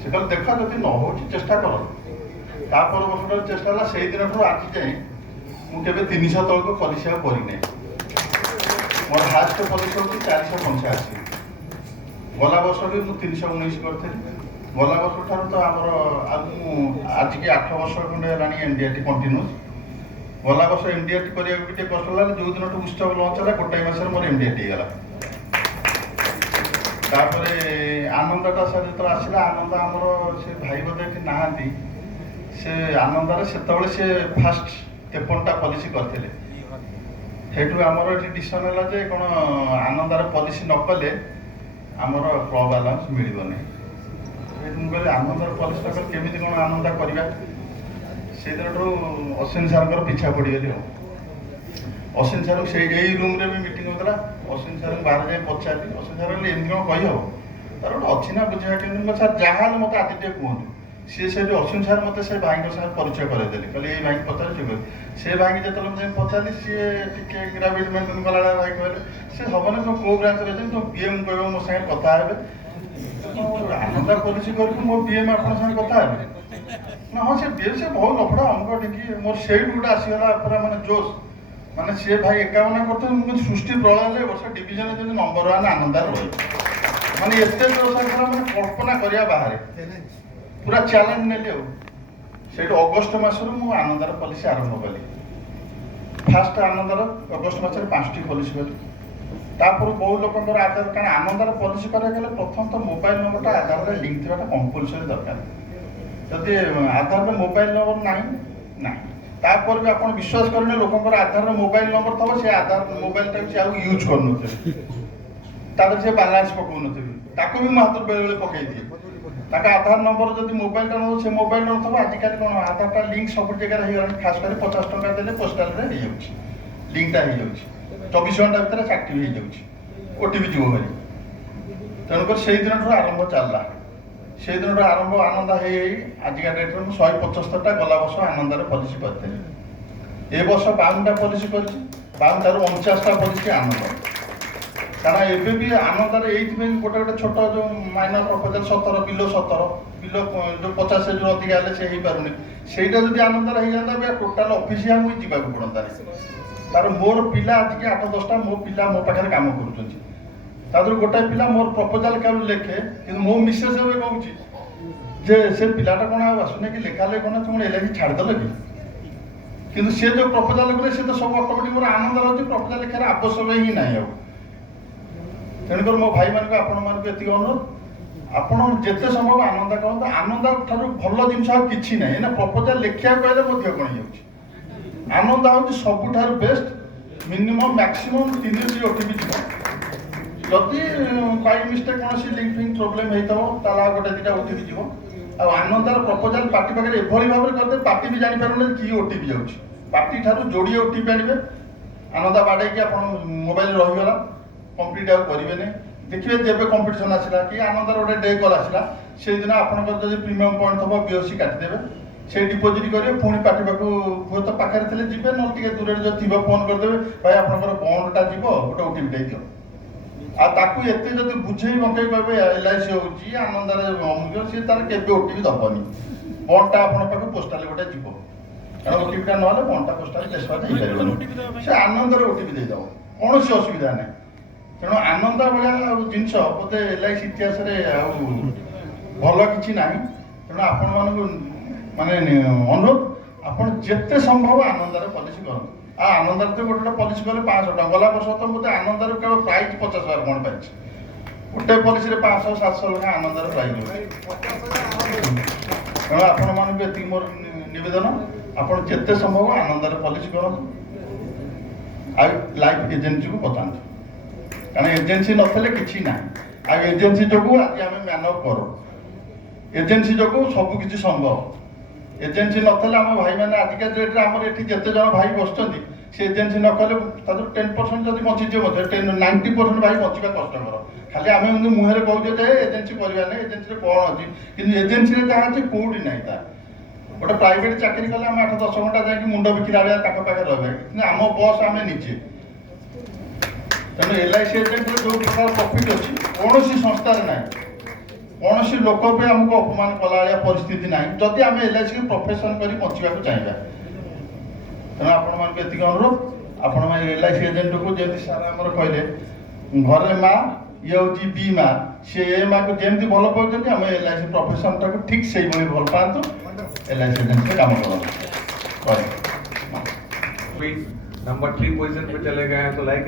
से कहले देख जदि न हो चेष्टा कर ता पर वर्ष चेष्टा है से दिन आज जाए मुझे 300 तक पॉलिसी करना मोर हास्ट पॉलिसी हूँ 485 गला वर्ष भी मुझे 319 करी गला वर्ष ठार तो आमर आज की 8 वर्ष खंडे है एनडीआरटी कंटिन्यूस गला वर्ष एमडीआरटी करने भी कष्ट लगा जो दिन उत्सव लंच है गोटाए मस मोर एमडीआरटी गला आनंदटा सर जो आसला आनंद आमर से भाई बोधे ये नहांती से आनंदार से फास्ट 53टा पॉलिसी करते सेठू आमर ये डिसीजन है जे कौन आनंदार पॉलिसी न कले आमर क्लब बालांस मिलबनी मुझे आनंदार पॉलिसी न कले केमी कौन आनंदा करवा से दिन अश्विन सार पिछा पड़गली अश्विन सार से रूम रे भी मीटिंग होता अश्विन सार बाहर जाए पचारि अश्विन सार एमती कौन कही हम तार गोटे अच्छी ना बुझा कि सर जहाँ मत आज टे कहतु सी से अश्विन सार मत से भाई साथ परिचय करदेले कहले ये भाई पचार से भाई जो मुझे पचारि सी टे ग्राविड मेन्टेन कला भाई कहले सी हम तुम कौ ब्रांच रही तुम पीएम कह मो सागे कथा आनंदा पॉलिसी करके मो पीएम आप कथा ना हाँ से पीएम से बहुत लफड़ा अंक टी मोर से गोटे आसीगला पूरा मानने जोश माने सी भाई 51 करते सृष्टि प्रलय वर्ष डिविजन जब नंबर 1 आनंदार रही माने एत जोश मैंने कल्पना करने बाहर पूरा चैलेंज नेली से अगस्ट मसरू मु आनंदार पॉलिसी आरंभ कली फास्ट आनंदार अगस्ट मस 5टी पॉलिसी कली तापर बहु लोक आधार कारण आनंदार पॉलिसी करागले प्रथम तो मोबाइल नंबरटा आधार लिंक थी कंपलसरी दरकार जदि आधार मोबाइल नंबर ना तापर भी आप विश्वास करें लोक आधार मोबाइल नंबर थो से आधार मोबाइल टाइम यूज कर से बालांस पकाउन भी मो हाथ बेले बेले पकई दिए आधार नंबर जब मोबाइल टा न से मोबाइल न थो आजिकल कौन आधार लिंक सब जगह हो खास कर 50 टका देले पोस्टाल लिंकटा हो 24 घंटा भितर एक्टिव हो ओटीपी जीव भाई तेणुक से दिन आरंभ चलला से दिन आरंभ आनंद आजिका डेट में 175टा गला वर्ष आनंदार पॉलिसी करते ए वर्ष 52टा पॉलिसी कर 52 रू 49टा पॉलिसी आनंद कारण एबे भी आनंदार ये गोटे गोटे छोट जो माइनर प्रपोजल 17 बिलो 17 बिलो जो 50 से जो अधिक हेल्ले से हो पारे सहीटा जब आनंदार हो जाता टोटाल ऑफिस मुझे जावाक पड़ता तार मोर पिला आज के 8-10टा मो पिला मो पाखे काम कर गोटाए पिला मोर प्रपोजल क्या लेखे कि मो मिसेस कहूँ जे से पिलाटा कौन आसुना कि लेखा लेख ना तुम एल छाड़देल कि सी जो प्रपोजल कले सी तो सब अटोमेटिक मोर आनंद रही प्रपोजल लेखार आवश्यक ही ना तेणुकर मो भाई मान आपत अनुरोध आपड़ जिते संभव आनंद कहते आनंद ठार भल जिन कि ना प्रपोजल लिखा कहले कौन हो आनंद हूँ सबुठार बेस्ट मिनिमम मैक्सिमम 3 ओटीपी जीव जदि बाई मिस्टेक कौन लिंक फिंक प्रोब्लेम होता है गोटे 2टा ओटीपी जीव आनंदार प्रपोजल पार्टी पाखे एभली भाव करते पार्टी भी जापर कि ओटीपी जाऊँगी पार्टी ठार जोड़े ओटीपी आने आनंदा बाड़े आप मोबाइल रहीगला कंप्लीट आउ करेंगे देखिए जब कंपिटिशन आसला कि आनंदार गोटे डे कल आसला से दिन आपंकर जब प्रीमियम पॉइंट थो बीओसी काटिदेवे से डिपोजिट करेंगे पुणी पार्टी पाक हुए तो पाखे थे जी ना दूर जो थी फोन करदे भाई आपंकर बंडटा जीव गोटे ओटीपी दियो आते जब बुझे बंकई कहे एलआईसी होगी आनंदार अमूल्य सी तार के ओटीपी दबनी बंडटा आप पोस्टाल गोटे जीव कारण ओटीपीटा ना बंडटा पोस्टाल देश से आनंदर ओटीपी देदेव कौन असुविधा ना तेणु आनंद भाया जिनस बोधे एलआईसी इतिहास भल कि ना तेणु आपण माने अनुरोध आप जिते संभव आनंदार पॉलिसी करूँ आनंदार तो गोटे पॉलिसी कले 500 टका गला वर्ष तो बोधे आनंदार केवल प्राइज 50,000 कौन पाई गोटे पॉलिसी 500-700 लगा आनंदार प्राइज तेणु आपण मानक ये मोर नवेदन आप जिते संभव आनंदार पॉलिसी करूँ लाइफ एजेंसी को बताते कारण एजेंसी नथिले किछि ना एजेंसी जो आज आम मैनअप करूँ एजेंसी जो सबकि संभव एजेंसी नथिले आम भाई मैंने आजिका डेट में आमर ये जिते जन भाई बसुँच से एजेंसी न कले 10% जब बचीजे 90% भाई बचवा कष्टर खाली आम मुहर कहूँ एजेंसी करवा ना एजेंसी कौन अच्छी कि एजेंसी जहाँ अच्छे कौटी ना था गोटे प्राइवेट चाकरी कले आम 8-10 घंटा जाकि मुंड बिकिला भाया पाखे रहा आम बस आम निजे तेणु एलआईसी एजेंट जो प्रकार प्रॉफिट अच्छी कौन संस्थार ना କୌଣସି ଲୋକ ବି ଆମକୁ ଅପମାନ କଲା ଭଳିଆ ପରିସ୍ଥିତି ନାହିଁ ଯଦି ଆମେ LIC କୁ ପ୍ରଫେସନ କରି ବଞ୍ଚିବାକୁ ଚାହିଁବା। ତେଣୁ ଆପଣମାନଙ୍କୁ ଏତିକି ଅନୁରୋଧ, ଆପଣମାନେ LIC ଏଜେଣ୍ଟକୁ ଯେମିତି ସାର୍ ଆମର କହିଲେ ଘରେ ମା ଇଏ ହେଉଛି ବି ମା, ସେ ଏ ମାକୁ ଯେମିତି ଭଲ ପାଉଛନ୍ତି ଆମେ LIC ପ୍ରଫେସନଟାକୁ ଠିକ୍ ସେଇଭଳି ଭଲ ପାଆନ୍ତୁ, LIC ଏଜେଣ୍ଟରେ କାମ କରନ୍ତୁ। नंबर 3 पोजीशन पे चले गए हैं तो लाइक